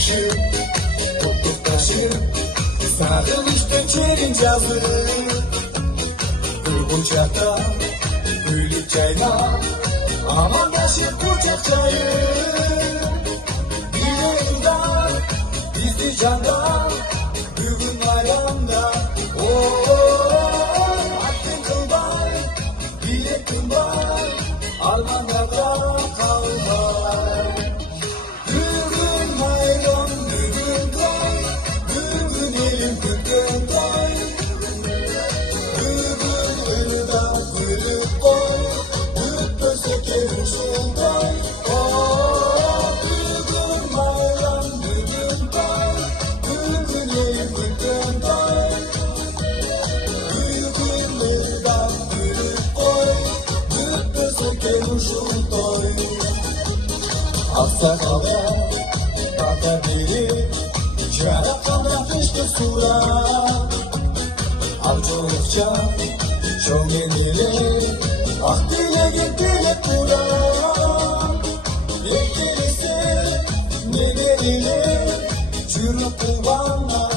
ışık, mutluluk taşı, sarılmış pençerin cazı. Durgun çakta, büyülük çaylar, aman yaşıp kucak çayı. Bir yılda, bizli canda, bugün bayramda. Hakkın kılbay, bilek kılbay, Almanya'da kalmay. Bugün bayram, bugün toy, bugün elim bugün toy. Bugün ırda buyrup koy, öpöse kevuşun toy. Bugün bayram, bugün toy, bugün elim bugün toy. Bugün ırda buyrup koy, öpöse kevuşun toy. Aksakal'a bakar biri, çarakanla kışkı sura. Avcılıkça çok yenilir, ah dile git dile kura. Beklenirse ne verilir, çürük kurbanlar.